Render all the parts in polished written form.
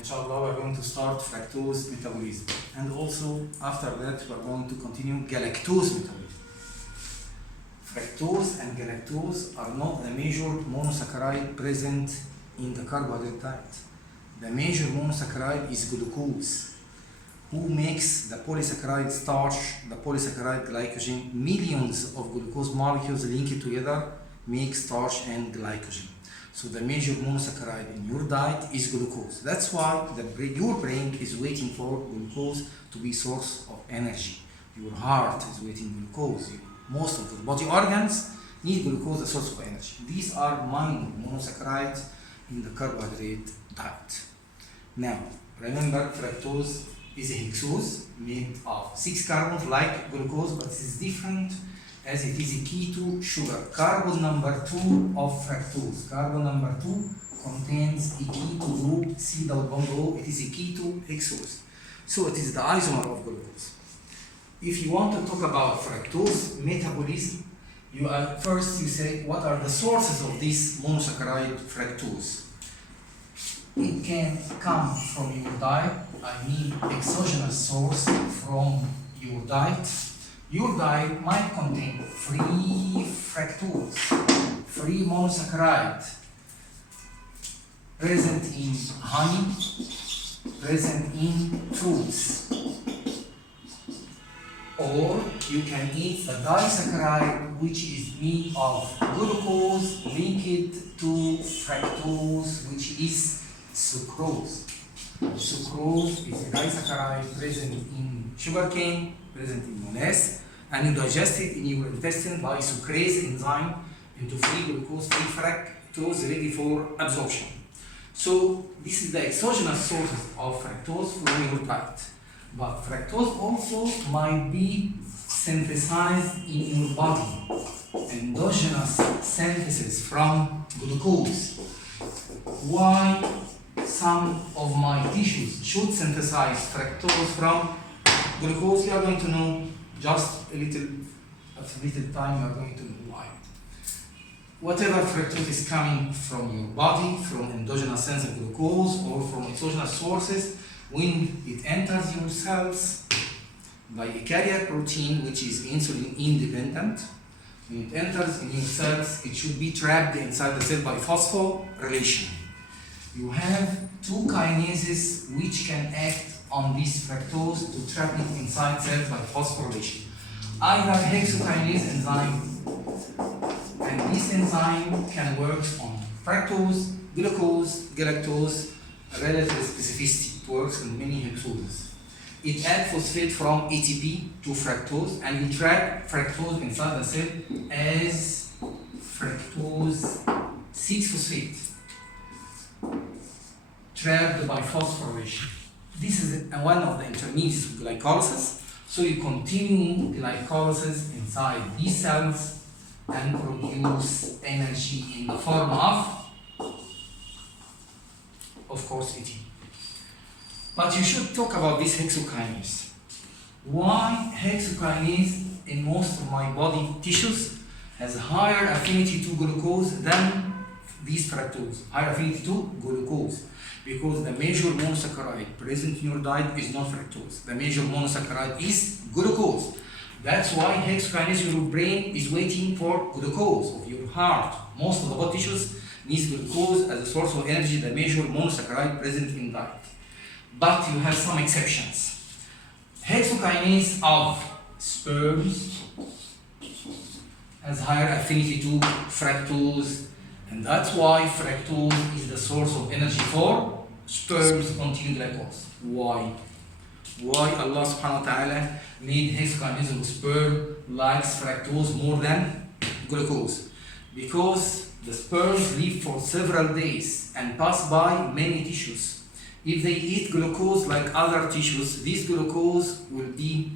inshallah we're going to start fructose metabolism, and also after that we're going to continue galactose metabolism. Fructose and galactose are not the major monosaccharide present in the carbohydrate diet. The major monosaccharide is glucose, who makes the polysaccharide starch, the polysaccharide glycogen. Millions of glucose molecules linked together make starch and glycogen. So the major monosaccharide in your diet is glucose. That's why your brain is waiting for glucose to be source of energy. Your heart is waiting glucose. Most of the body organs need glucose as a source of energy. These are minor monosaccharides in the carbohydrate diet. Now, remember, fructose is a hexose made of 6 carbons like glucose, but it is different as it is a keto sugar. Carbon number 2 of fructose. Carbon number 2 contains a keto group, C double bond O. It is a keto hexose. So it is the isomer of glucose. If you want to talk about fructose metabolism, first you say, what are the sources of this monosaccharide fructose? It can come from your diet, I mean exogenous source from your diet. Your diet might contain free fructose, free monosaccharide, present in honey, present in fruits. Or you can eat the disaccharide, which is made of glucose linked to fructose, which is sucrose. Sucrose is a disaccharide present in sugarcane, present in molasses, and you digest it in your intestine by sucrase enzyme into free glucose, free fructose, ready for absorption. So this is the exogenous sources of fructose from your diet. But fructose also might be synthesized in your body. Endogenous synthesis from glucose. Why some of my tissues should synthesize fructose from glucose? You are going to know just a little time. You are going to know why. Whatever fructose is coming from your body, from endogenous synthesis of glucose or from exogenous sources, when it enters your cells by a carrier protein which is insulin independent, when it enters in your cells, it should be trapped inside the cell by phosphorylation. You have 2 kinases which can act on this fructose to trap it inside cells by phosphorylation. Either hexokinase enzyme, and this enzyme can work on fructose, glucose, galactose, relative specificity. It works in many hexoses. It adds phosphate from ATP to fructose, and we trap fructose inside the cell as fructose 6-phosphate, trapped by phosphorylation. This is one of the intermediates of glycolysis. So you continue glycolysis inside these cells and produce energy in the form of course, ATP. But you should talk about this hexokinase. Why hexokinase in most of my body tissues has higher affinity to glucose than these fructose? Higher affinity to glucose. Because the major monosaccharide present in your diet is not fructose. The major monosaccharide is glucose. That's why hexokinase, your brain is waiting for glucose of your heart. Most of the body tissues needs glucose as a source of energy, the major monosaccharide present in diet. But you have some exceptions. Hexokinase of sperms has higher affinity to fructose, and that's why fructose is the source of energy for sperms containing glycolysis. Why? Why Allah subhanahu wa ta'ala made hexokinase of sperm likes fructose more than glucose? Because the sperms live for several days and pass by many tissues. If they eat glucose like other tissues, this glucose will be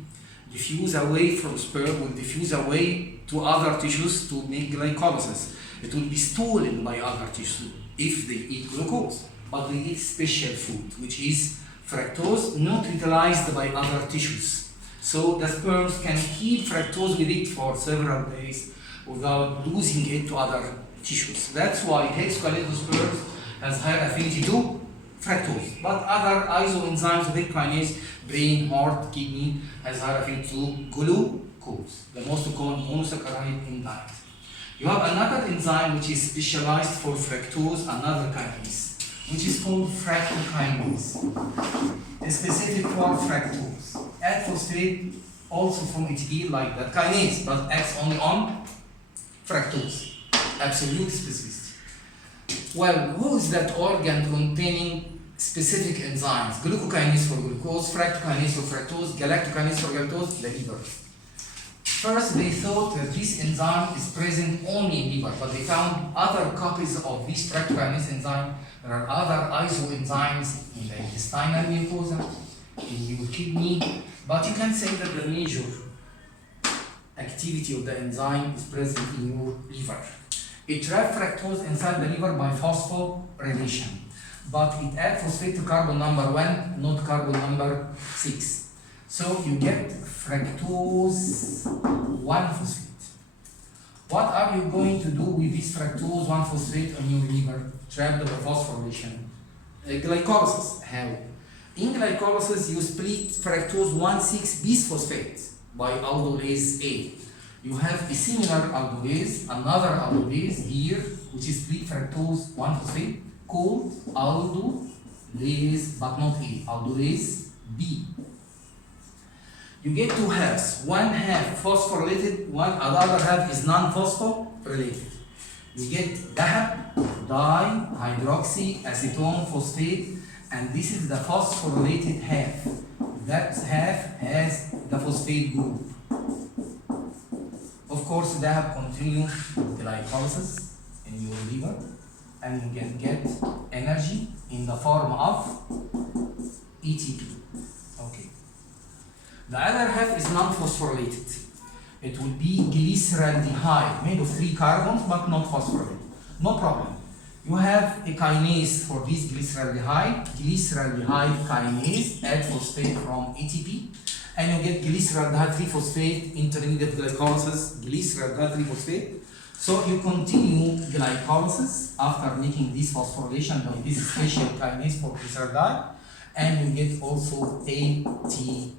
diffused away from sperm, will diffuse away to other tissues to make glycolysis. It will be stolen by other tissues if they eat glucose. But they eat special food, which is fructose, not utilized by other tissues. So the sperms can keep fructose with it for several days without losing it to other tissues. That's why hexokinase sperms has higher affinity to fructose. But other isoenzymes within kinase, brain, heart, kidney, has higher affinity to glucose, the most common monosaccharide in diet. You have another enzyme which is specialized for fructose, another kinase, which is called fructokinase. Specific for fructose. Add phosphate also from ATP like that kinase, but acts only on fructose. Absolute specificity. Well, who is that organ containing specific enzymes? Glucokinase for glucose, fructokinase for fructose, galactokinase for galactose, the liver. First, they thought that this enzyme is present only in liver, but they found other copies of this fructokinase enzyme. There are other isoenzymes in the intestinal mucosa, in your kidney, but you can say that the major activity of the enzyme is present in your liver. It traps fructose inside the liver by phosphorylation, but it adds phosphate to carbon number 1, not carbon number 6. So you get fructose 1-phosphate. What are you going to do with this fructose 1-phosphate on your liver? Trapped by phosphorylation. Glycolysis. How? In glycolysis, you split fructose 1,6-bisphosphate by aldolase A. You have a similar aldolase, another aldolase here, which is split fructose 1-phosphate, called aldolase, but not A, aldolase B. You get two halves. One half phosphorylated, the other half is non-phosphorylated. You get DAHAP, dihydroxy acetone phosphate, and this is the phosphorylated half. That half has the phosphate group. Of course, DAHAP continues glycolysis in your liver, and you can get energy in the form of ATP. Okay. The other half is non-phosphorylated. It will be glyceraldehyde, made of 3 carbons, but not phosphorylated. No problem. You have a kinase for this glyceraldehyde kinase, add phosphate from ATP, and you get glyceraldehyde 3-phosphate, intermediate glycolysis, glyceraldehyde 3-phosphate. So you continue glycolysis after making this phosphorylation by this special kinase for glyceraldehyde, and you get also ATP.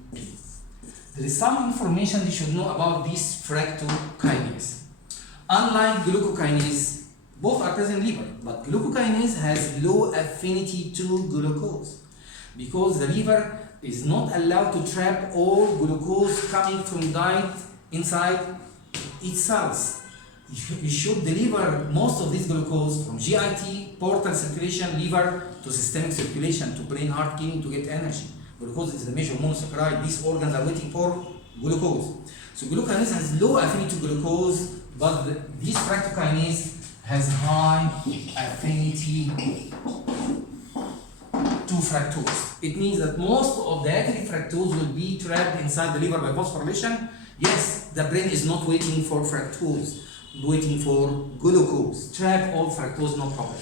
There is some information you should know about this fructokinase. Unlike glucokinase, both are present in liver, but glucokinase has low affinity to glucose because the liver is not allowed to trap all glucose coming from diet inside its cells. You should deliver most of this glucose from GIT, portal circulation, liver, to systemic circulation, to brain, heart, kidney to get energy. Glucose is the major monosaccharide. These organs are waiting for glucose. So glucokinase has low affinity to glucose, but this fructokinase has high affinity to fructose. It means that most of the active fructose will be trapped inside the liver by phosphorylation. Yes, the brain is not waiting for fructose, waiting for glucose. Trap all fructose, no problem.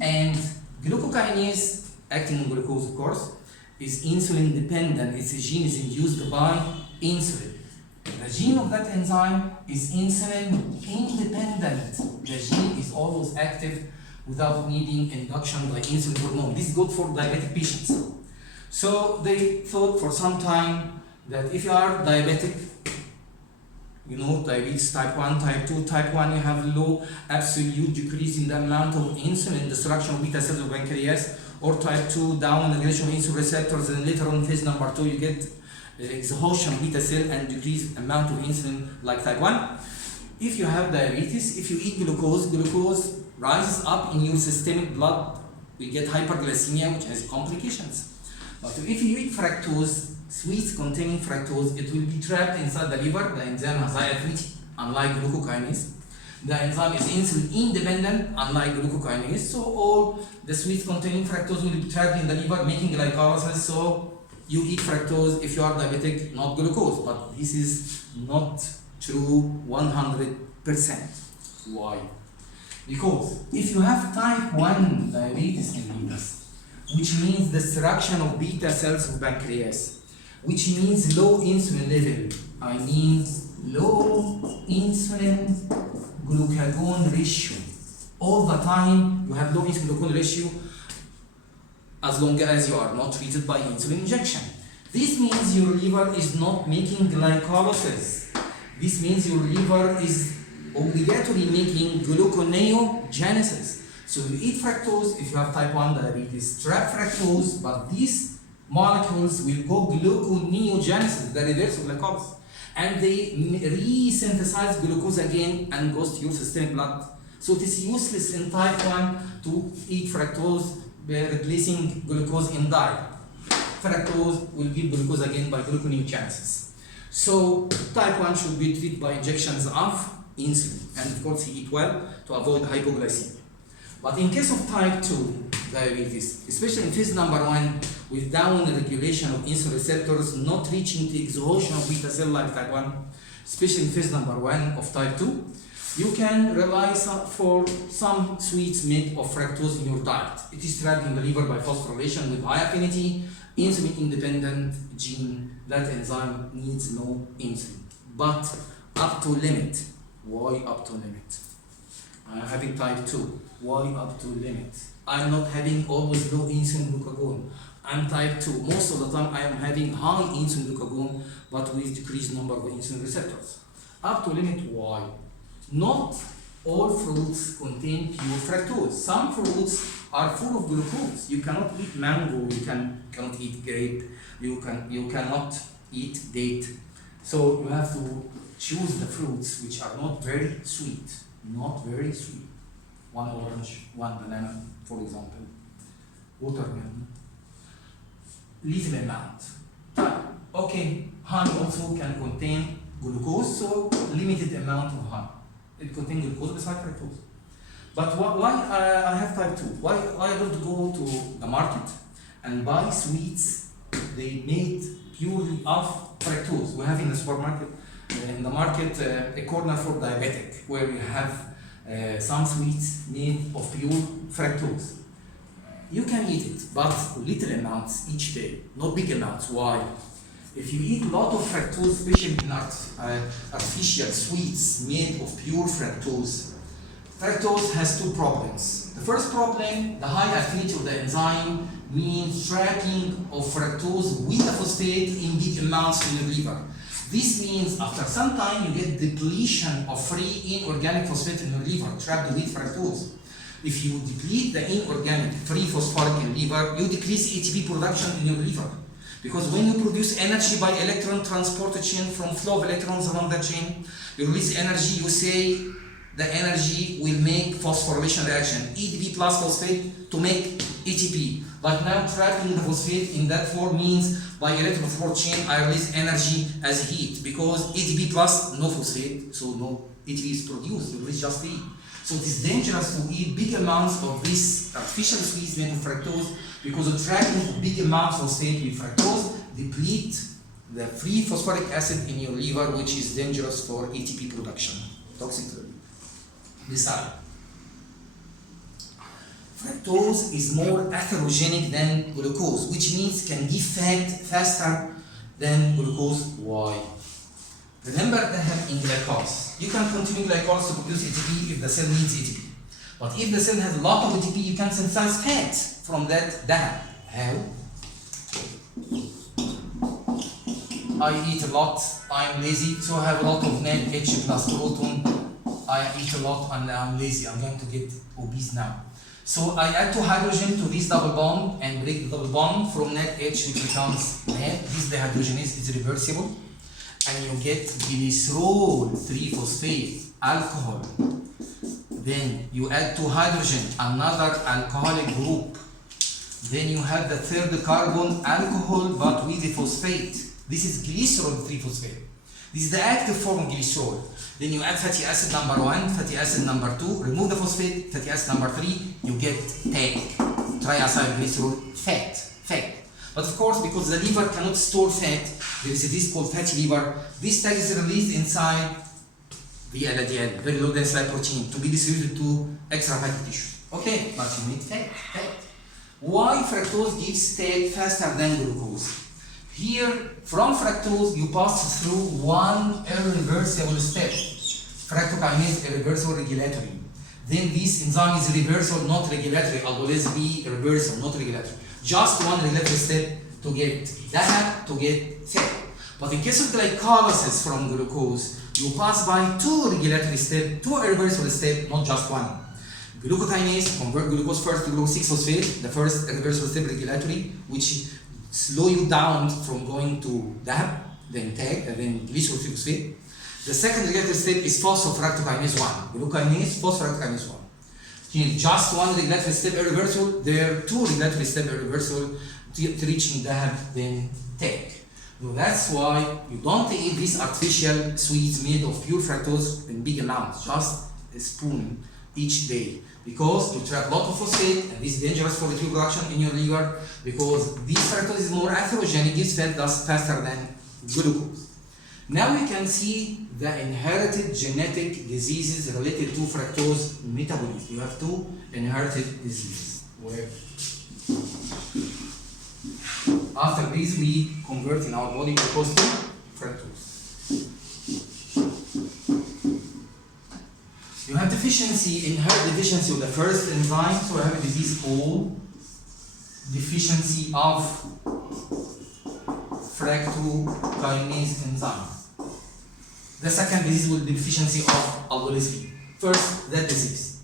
And glucokinase, acting on glucose, of course, is insulin dependent. Its gene is induced by insulin. The gene of that enzyme is insulin independent. The gene is always active without needing induction by insulin hormone. This is good for diabetic patients. So they thought for some time that if you are diabetic, you know, diabetes type 1, type 2, type 1, you have low absolute decrease in the amount of insulin, destruction of beta cells of pancreas, or type 2, down regulation of insulin receptors, and later on phase number 2, you get exhaustion of beta cell and decreased amount of insulin like type 1. If you have diabetes, if you eat glucose, glucose rises up in your systemic blood, we get hyperglycemia, which has complications. But if you eat fructose, sweets containing fructose, it will be trapped inside the liver. The enzyme has high affinity, unlike glucokinase. The enzyme is insulin independent, unlike glucokinase. So all the sweets containing fructose will be trapped in the liver, making glycolysis. So you eat fructose if you are diabetic, not glucose. But this is not true 100%. Why? Because if you have type 1 diabetes mellitus, which means destruction of beta cells of pancreas, which means low insulin level, I mean low insulin glucagon ratio. All the time you have low insulin glucagon ratio, as long as you are not treated by insulin injection. This means your liver is not making glycolysis. This means your liver is obligatory making gluconeogenesis. So you eat fructose if you have type 1 diabetes, trap fructose, but these molecules will go gluconeogenesis, the reverse of glycolysis, and they re-synthesize glucose again and goes to your systemic blood. So it is useless in type 1 to eat fructose replacing glucose in diet. Fructose will give glucose again by gluconeogenesis. So type 1 should be treated by injections of insulin, and of course he eat well to avoid hypoglycemia. But in case of type 2 diabetes, especially in phase number 1, with down regulation of insulin receptors not reaching the exhaustion of beta cell like type 1, especially in phase number 1 of type 2, you can rely for some sweets made of fructose in your diet. It is trapped in the liver by phosphorylation with high affinity, insulin-independent gene. That enzyme needs no insulin, but up to limit. Why up to limit? I am having type 2. Why up to limit? I am not having always low insulin glucagon. I am type 2. Most of the time I am having high insulin glucagon, but with decreased number of insulin receptors. Up to limit, why? Not all fruits contain pure fructose. Some fruits are full of glucose. You cannot eat mango, you cannot eat grape, you cannot eat date. So you have to choose the fruits which are not very sweet. Not very sweet. One orange, one banana, for example. Watermelon. Little amount. Okay, honey also can contain glucose, so limited amount of honey. It contains glucose besides fructose. But why I have type 2? Why I don't go to the market and buy sweets they made purely of fructose? We have in the supermarket, in the market, a corner for diabetic where we have some sweets made of pure fructose. You can eat it, but little amounts each day, not big amounts. Why? If you eat a lot of fructose, especially in artificial sweets made of pure fructose, fructose has two problems. The first problem, the high affinity of the enzyme means trapping of fructose with the phosphate in big amounts in your liver. This means after some time you get depletion of free inorganic phosphate in your liver trapped with fructose. If you deplete the inorganic free phosphoric in liver, you decrease ATP production in your liver. Because when you produce energy by electron transport chain from flow of electrons along the chain, you release energy, you say the energy will make phosphorylation reaction, ADP plus phosphate to make ATP. But now trapping the phosphate in that form means by electron transport chain I release energy as heat, because ADP plus no phosphate, so no ATP is produced, you release just heat. So it is dangerous to eat big amounts of this artificial sweets made of fructose, because of trapping big amounts of phosphate with fructose deplete the free phosphoric acid in your liver, which is dangerous for ATP production. Toxic to the liver. Besides, fructose is more atherogenic than glucose, which means can give fat faster than glucose. Why? Remember that in glycolysis, you can continue glycolysis to produce ATP if the cell needs ATP. But if the cell has a lot of ATP, you can synthesize fat from that data. How? I eat a lot, I'm lazy, so I have a lot of net H plus protein. I eat a lot and I'm lazy, I'm going to get obese now. So I add 2 hydrogen to this double bond and break the double bond from net H, which becomes net. This dehydrogenase is reversible. And you get glycerol 3-phosphate alcohol. Then you add 2 hydrogen, another alcoholic group. Then you have the third carbon alcohol but with the phosphate. This is glycerol 3-phosphate. This is the active form of glycerol. Then you add fatty acid number 1, fatty acid number 2, remove the phosphate, fatty acid number 3, you get TAG, triacylglycerol fat. But of course, because the liver cannot store fat, there is this called fatty liver. This tag is released inside via LDL, very low dense lipoprotein, to be distributed to extra fatty tissue. Okay, but you need fat. Why fructose gives TAG faster than glucose? Here, from fructose, you pass through one irreversible step. Fructokinase irreversible regulatory. Then this enzyme is reversible, not regulatory, always be reversible, not regulatory. just one regulatory step to get that, to get thick. But in case of glycolysis from glucose, you pass by two regulatory steps, two irreversible steps, not just one. Glucokinase convert glucose first to glucose 6-phosphate, the first irreversible step regulatory, which slow you down from going to DAP, then TAG, and then glycosylphosphate. The second regulatory step is phosphofructokinase 1, glucokinase, phosphofructokinase 1. Just one regulatory step irreversible, there are two regulatory steps irreversible to reaching DAP, then TAG. So that's why you don't eat these artificial sweets made of pure fructose in big amounts, just a spoon each day, because you trap a lot of phosphate and this is dangerous for the production in your liver, because this fructose is more atherogenic, gives fat dust faster than glucose. Now we can see the inherited genetic diseases related to fructose metabolism. You have two inherited diseases where after this we convert in our body glucose to fructose. You have deficiency, inherited deficiency of the first enzyme, so we have a disease called deficiency of fructokinase enzyme. The second disease will be deficiency of aldolase B. First, that disease.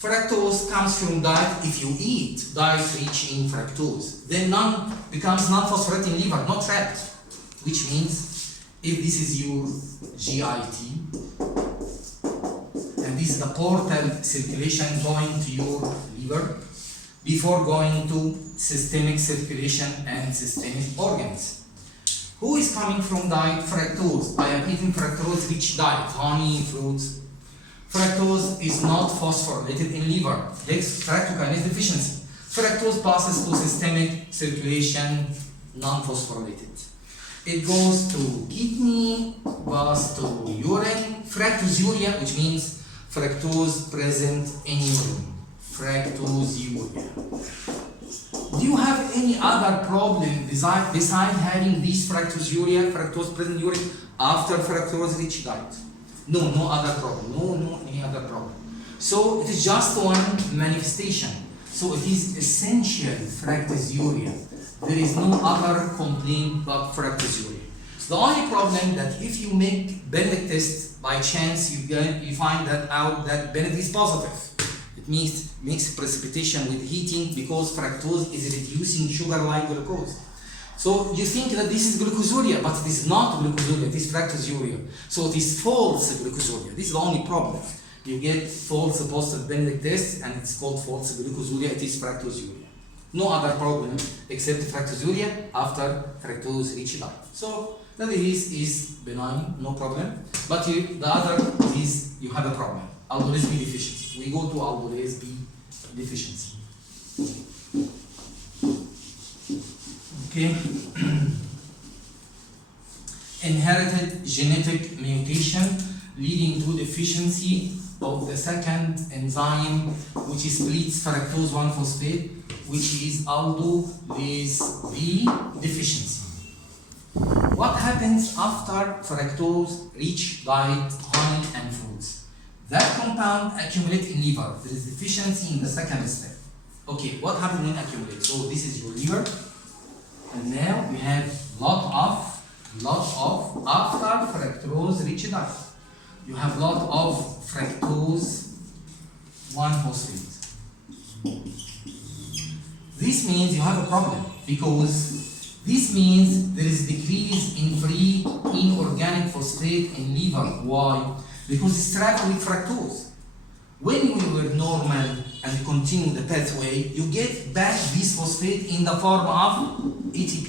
Fructose comes from diet. If you eat diet rich in fructose, then becomes non-phosphorated in liver, not trapped. Which means, if this is your GIT, and this is the portal circulation going to your liver before going to systemic circulation and systemic organs. Who is coming from diet? Fructose. I am eating fructose rich diet, honey, fruits. Fructose is not phosphorylated in liver. That's fructokinase deficiency. Fructose passes to systemic circulation, non-phosphorylated. It goes to kidney, goes to urine, fructosuria, which means fructose present in urine. Fructosuria. Do you have any other problem besides having this fructosuria, fructose present in urine after fructose rich diet? No, no other problem. No, any other problem. So it is just one manifestation. So it is essential fructosuria. There is no other complaint but fructosuria. The only problem that if you make Benedict test by chance, you find that out that Benedict is positive. It makes precipitation with heating because fructose is reducing sugar like glucose. So you think that this is glucosuria, but it is not glucosuria, it is fructosuria. So it is false glucosuria. This is the only problem. You get false positive Benedict test and it's called false glucosuria, it is fructosuria. No other problem except fructosuria after fructose rich diet. So the disease is benign, no problem. But the other disease, you have a problem. Aldolase B deficiency. We go to aldolase B deficiency. Okay. Inherited genetic mutation leading to deficiency of the second enzyme, which splits fructose 1-phosphate, which is aldolase B deficiency. What happens after fructose rich diet, honey and fruits? That compound accumulates in liver. There is deficiency in the second step. Okay, what happens when it accumulates? So this is your liver, and now we have lot of after fructose rich diet. You have lot of fructose 1-phosphate. This means you have a problem because this means there is decrease in free inorganic phosphate in liver. Why? Because it's trapped with fructose. When you were normal and continue the pathway, you get back this phosphate in the form of ATP.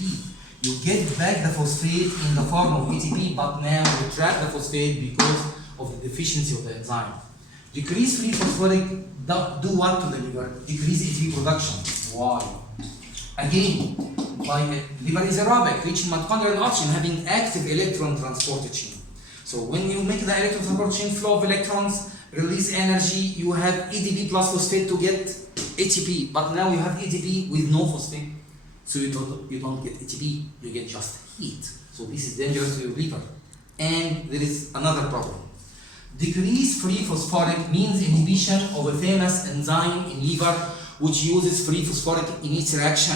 You get back the phosphate in the form of ATP, but now you trap the phosphate because of the deficiency of the enzyme. Decrease free phosphoric do what to the liver? Decrease ATP production. Why? Again, liver is aerobic, rich in mitochondrial and oxygen, having active electron transport chain. So when you make the electron transport chain flow of electrons, release energy, you have ATP plus phosphate to get ATP, but now you have ATP with no phosphate. So you don't get ATP, you get just heat. So this is dangerous to your liver. And there is another problem. Decreased free phosphoric means inhibition of a famous enzyme in liver which uses free phosphoric in its reaction.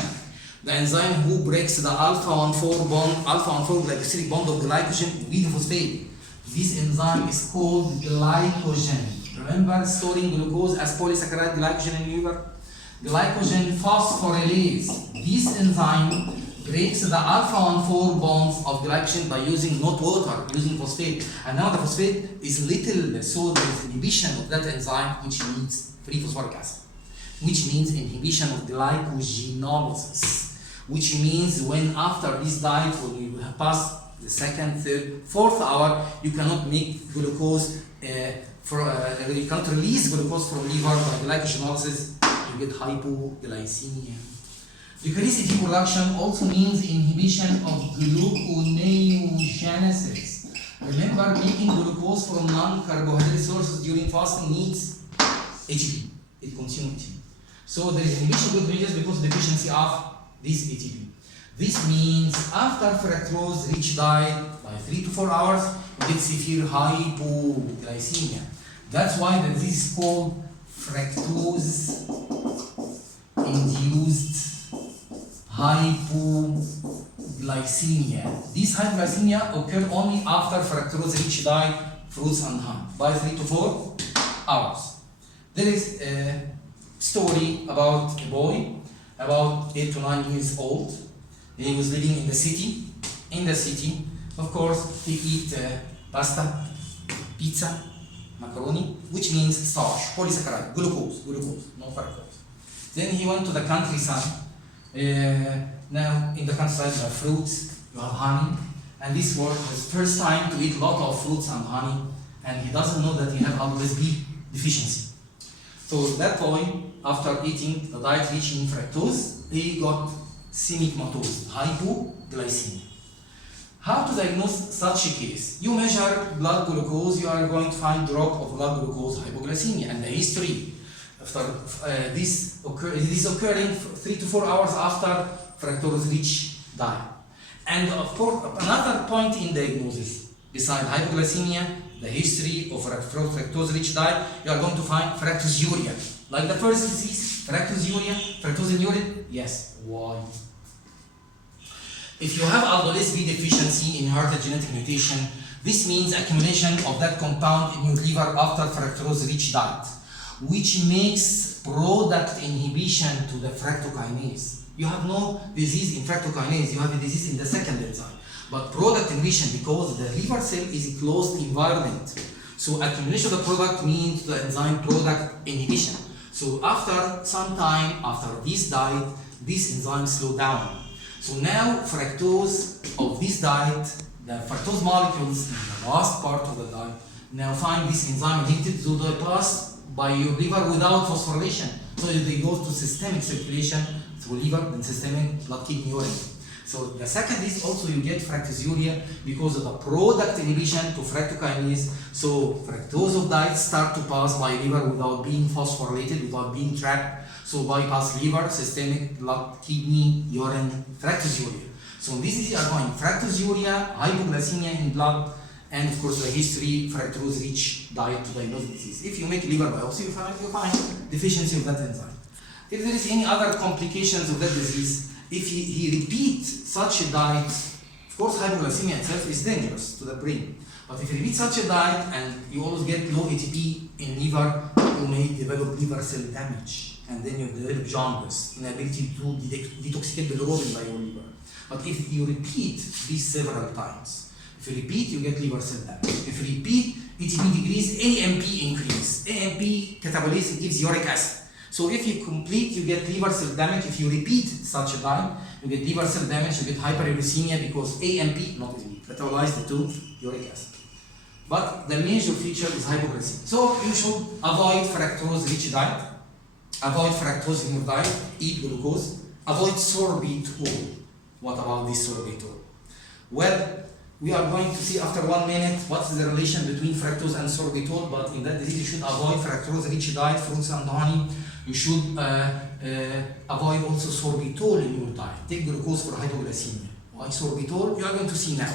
The enzyme who breaks the alpha-1,4 bond, alpha-1,4 glycosidic bond of glycogen with phosphate. This enzyme is called glycogen. Remember storing glucose as polysaccharide glycogen in liver? Glycogen phosphorylase. This enzyme breaks the alpha-1,4 bonds of glycogen by using not water, using phosphate. And now the phosphate is little, so there is inhibition of that enzyme, which means free phosphoric acid, which means inhibition of glycogenolysis, which means when after this diet, when you pass the second, third, fourth hour, you cannot make glucose, you cannot release glucose from liver by glycogenolysis, you get hypoglycemia. Eukaryotic production also means inhibition of gluconeogenesis. Remember, making glucose from non-carbohydrate sources during fasting needs ATP. It consumes ATP. So there is inhibition of gluconeogenesis because of deficiency of this ATP. This means after fructose-rich diet, by 3 to 4 hours, you get severe hypoglycemia. That's why the disease is called fructose-induced hypoglycemia. This hypoglycemia occurs only after fructose-rich diet, fruits and honey, by 3 to 4 hours. There is a story about a boy about 8 to 9 years old. He was living in the city. In the city, of course, he eat pasta, pizza, macaroni, which means starch, polysaccharide, glucose, not fructose. Then he went to the countryside. Now in the countryside you have fruits, you have honey, and this was his first time to eat a lot of fruits and honey, and he doesn't know that he has always B deficiency. So that boy, after eating the diet rich in fructose, he got semi-comatose, hypoglycemia. How to diagnose such a case? You measure blood glucose, you are going to find drop of blood glucose hypoglycemia, and the history after this is occurring 3 to 4 hours after fructose-rich diet. And of course, another point in diagnosis, besides hypoglycemia, the history of fructose-rich diet, you are going to find fructosuria. Like the first disease, fructosuria, fructose in urine. Yes. Why? If you have aldolase B deficiency, inherited genetic mutation, this means accumulation of that compound in your liver after fructose-rich diet, which makes product inhibition to the fructokinase. You have no disease in fructokinase, you have a disease in the second enzyme. But product inhibition, because the liver cell is a closed environment. So accumulation of the product means the enzyme product inhibition. So after some time, after this diet, this enzyme slow down. So now fructose of this diet, the fructose molecules in the last part of the diet, now find this enzyme inhibited, so they pass by your liver without phosphorylation. So they go to systemic circulation through liver, then systemic blood, kidney, urine. So the second is also you get fructosuria because of the product inhibition to fructokinase. So fructose of diet start to pass by liver without being phosphorylated, without being trapped. So bypass liver, systemic, blood, kidney, urine, fructosuria. So this is going fructosuria, hypoglycemia in blood, and of course the history, fructose-rich diet to diagnose disease. If you make liver biopsy, you find deficiency of that enzyme. If there is any other complications of that disease, if he repeats such a diet, of course hypoglycemia itself is dangerous to the brain. But if you repeat such a diet and you always get low ATP in liver, you may develop liver cell damage. And then you develop jaundice, inability to detoxicate bilirubin by your liver. But if you repeat this several times, if you repeat, you get liver cell damage. If you repeat, ATP decrease, AMP increase. AMP catabolism gives uric acid. So if you complete, you get liver cell damage. If you repeat such a diet, you get liver cell damage, you get hyperuricemia because AMP, not ATP, catabolized to uric acid. But the major feature is hypoglycemia. So you should avoid fructose-rich diet, avoid fructose in your diet, eat glucose, avoid sorbitol. What about this sorbitol? Well, we are going to see after 1 minute what's the relation between fructose and sorbitol, but in that disease you should avoid fructose-rich diet, fruits and honey. You should avoid also sorbitol in your diet. Take glucose for hypoglycemia. Why sorbitol? You are going to see now.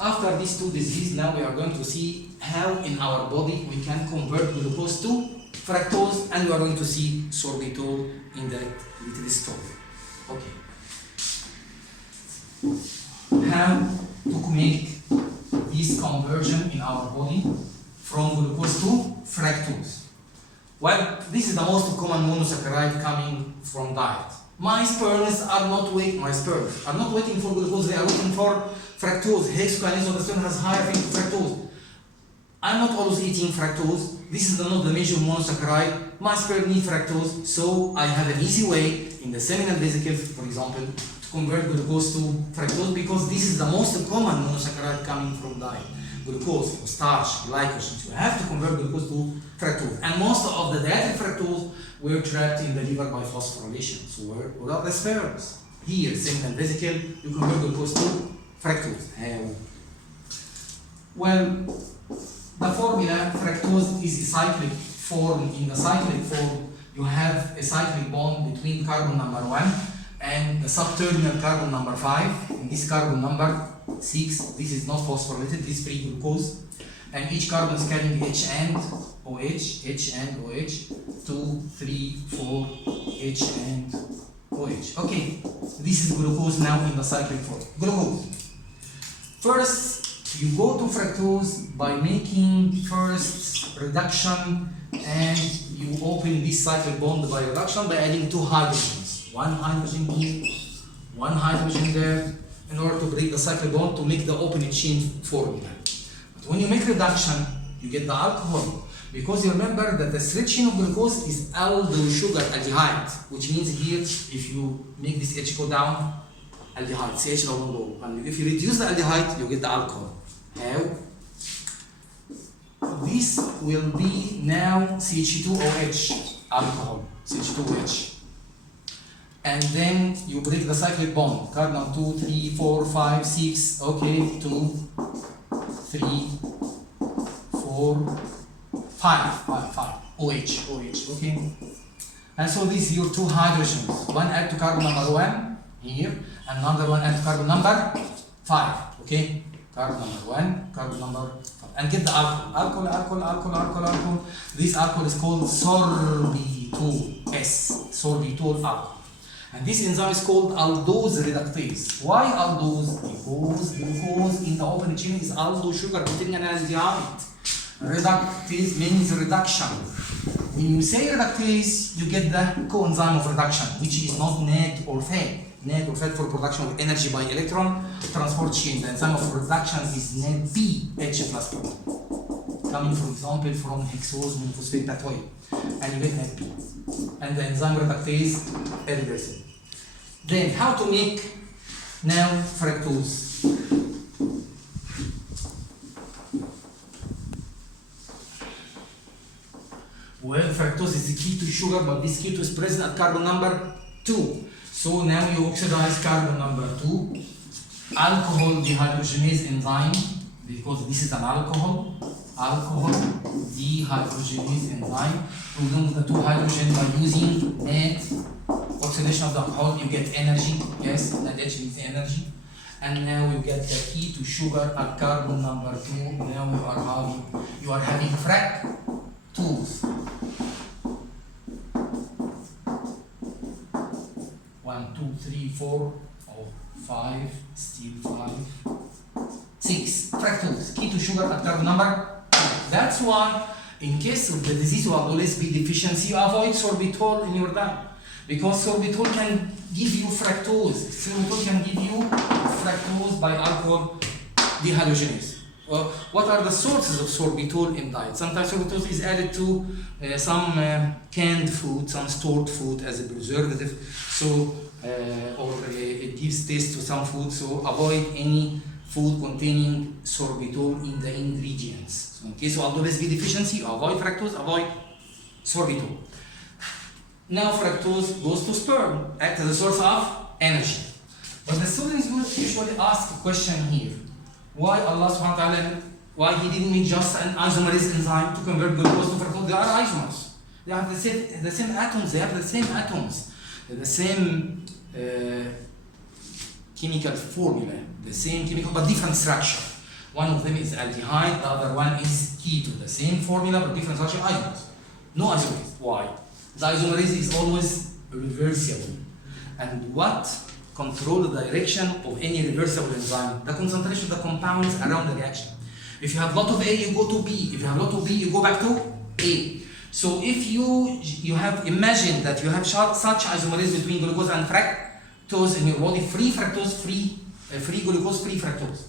After these two diseases, now we are going to see how in our body we can convert glucose to fructose, and we are going to see sorbitol in that little story. Okay. how to make this conversion in our body from glucose to fructose. Well, this is the most common monosaccharide coming from diet. My sperms are not waiting for glucose, they are waiting for fructose. Hexokinase of the sperm has higher thing to fructose. I'm not always eating fructose. This is not the major monosaccharide. My sperm need fructose, so I have an easy way in the seminal vesicle, for example, to convert glucose to fructose, because this is the most common monosaccharide coming from diet. Glucose, starch, glycogen. So you have to convert glucose to fructose. And most of the dietary fructose were trapped in the liver by phosphorylation. So where are the sperms? Here, seminal vesicle, you convert glucose to fructose. How? Well, the formula fructose is a cyclic form. In the cyclic form, you have a cyclic bond between carbon number 1 and the subterminal carbon number 5. In this carbon number 6, this is not phosphorylated, this is free glucose. And each carbon is carrying H and OH, 2, 3, 4, H and OH. Okay, this is glucose now in the cyclic form. Glucose. First, you go to fructose by making first reduction, and you open this cyclic bond by reduction by adding 2 hydrogens. 1 hydrogen here, 1 hydrogen there, in order to break the cyclic bond to make the open chain formula. But when you make reduction, you get the alcohol, because you remember that the straight chain of glucose is aldo sugar aldehyde, which means here, if you make this H go down, aldehyde, CH doesn't go. And if you reduce the aldehyde, you get the alcohol. How? This will be now CH2OH, alcohol, CH2OH. And then you break the cyclic bond, carbon 2, 3, 4, 5, 6, okay, 2, 3, 4, 5, OH, okay. And so these are your 2 hydrogens, one add to carbon number 1 here, and another one add to carbon number 5, okay. Carbon number 1, carbon number 5, and get the alcohol. Alcohol. This alcohol is called sorbitol, sorbitol alcohol. And this enzyme is called aldose reductase. Why aldose? Because glucose in the open chain is aldo sugar containing an aldehyde. Reductase means reduction. When you say reductase, you get the coenzyme of reduction, which is not NAD or fat. NAD or fat for production of energy by electron transport chain. The enzyme of reduction is NADP, H++. Coming, for example, from hexose monophosphate pathway. And you get NADP. And the enzyme reductase irreversible. Then, how to make now fructose? Well, fructose is the key to sugar, but this ketone is present at carbon number 2. So now you oxidize carbon number 2, alcohol dehydrogenase enzyme, because this is an alcohol dehydrogenase enzyme. You remove the 2 hydrogen by using NAD, oxidation of the alcohol, you get energy, yes, NADH means energy. And now you get the key to sugar at carbon number 2. Now you are having fructose. 1, 2, 3, 4, 5, still 5, 6. Fructose, key to sugar at carbon number 2. That's why, in case of the disease of aldosterone B deficiency, you avoid sorbitol in your diet. Because sorbitol can give you fructose. Sorbitol can give you fructose by alcohol dehydrogenase. Well, what are the sources of sorbitol in diet? Sometimes sorbitol is added to some canned food, some stored food as a preservative, so or it gives taste to some food. So avoid any food containing sorbitol in the ingredients. So in case of aldolase B deficiency, avoid fructose, avoid sorbitol. Now fructose goes to sperm, act as a source of energy. But the students will usually ask a question here. Why Allah subhanahu wa ta'ala, why he didn't make just an isomerase enzyme to convert glucose to fructose? They are isomers. They have the same atoms, the same chemical formula, the same chemical but different structure. One of them is aldehyde, the other one is keto, the same formula but different structure, isomers. No isomerase. Why? The isomerase is always reversible. And what control the direction of any reversible enzyme, the concentration of the compounds around the reaction. If you have lot of A, you go to B. If you have lot of B, you go back to A. So if you have imagined that you have such isomerase between glucose and fructose in your body, free fructose, free glucose, free fructose.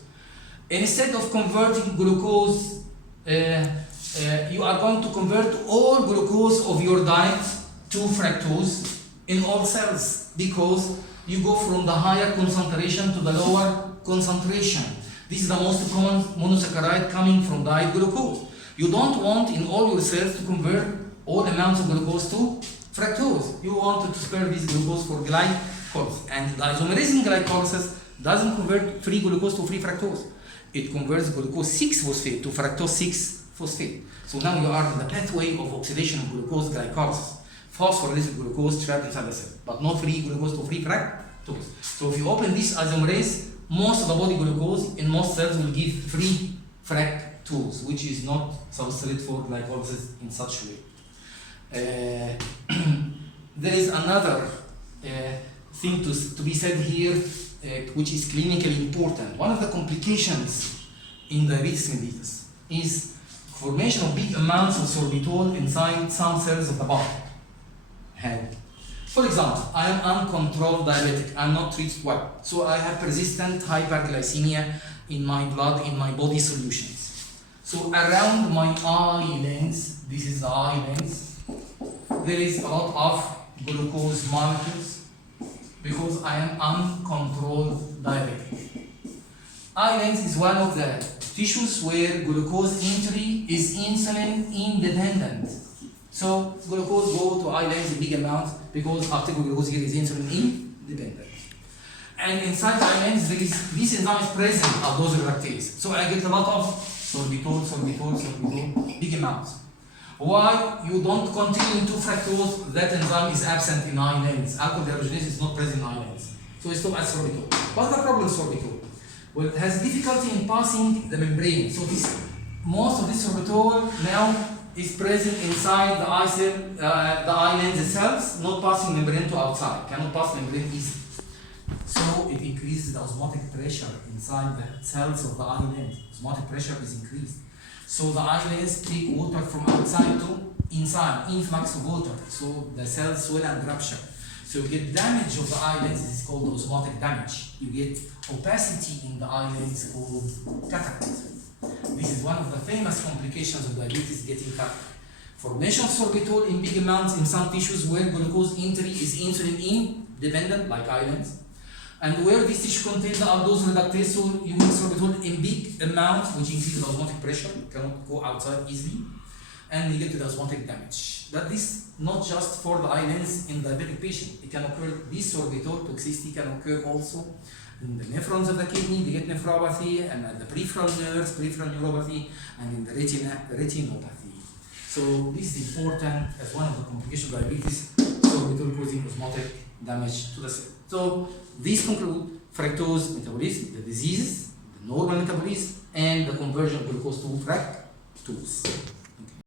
Instead of converting glucose, you are going to convert all glucose of your diet to fructose in all cells, because you go from the higher concentration to the lower concentration. This is the most common monosaccharide coming from diet glucose. You don't want in all your cells to convert all amounts of glucose to fructose. You want to spare this glucose for glycolysis. And the isomerase in glycolysis doesn't convert free glucose to free fructose. It converts glucose 6-phosphate to fructose 6-phosphate. So now you are in the pathway of oxidation of glucose glycolysis. Phosphorylated glucose trapped inside the cell, but not free glucose to free fructose. So if you open this isomerase, most of the body glucose in most cells will give free fructose, which is not substrate for glycolysis in such way. There is another thing to be said here, which is clinically important. One of the complications in diabetes mellitus is formation of big amounts of sorbitol inside some cells of the body. How? For example, I am uncontrolled diabetic, I'm not treated well, so I have persistent hyperglycemia in my blood, in my body solutions. So around my eye lens, this is the eye lens, there is a lot of glucose molecules because I am uncontrolled diabetic. Eye lens is one of the tissues where glucose entry is insulin independent. So glucose go to eye lens in big amounts because after glucose here is insulin independent. And inside the eye lens there is this enzyme is present, aldose reductase. So I get a lot of sorbitol, big amounts. Why you don't continue to fructose? That enzyme is absent in eye lens. Alcohol dehydrogenase is not present in eye lens. So it's stopped at sorbitol. What's the problem with sorbitol? Well, it has difficulty in passing the membrane. So most of this sorbitol now is present inside the eye cell, the eye lens itself, not passing membrane to outside. Cannot pass membrane easily. So it increases the osmotic pressure inside the cells of the eye lens. Osmotic pressure is increased. So the eye lens take water from outside to inside, influx of water. So the cells swell and rupture. So you get damage of the eye lens. This is called osmotic damage. You get opacity in the eye lens called cataract. This is one of the famous complications of diabetes, getting cataract. Formation of sorbitol in big amounts in some tissues where glucose entry is insulin independent, like eye lens. And where this tissue contains the aldose reductase, so you need sorbitol in big amounts, which increases osmotic pressure, you cannot go outside easily, and you get to the osmotic damage. But this not just for the eye lens in diabetic patient. It can occur, this sorbitol toxicity can occur also in the nephrons of the kidney, they get nephropathy, and at the peripheral nerves, peripheral neuropathy, and in the retinopathy. So this is important as one of the complications of diabetes, sorbitol causing osmotic damage to the cell. So these conclude fructose metabolism, the diseases, the normal metabolism, and the conversion of glucose to fructose.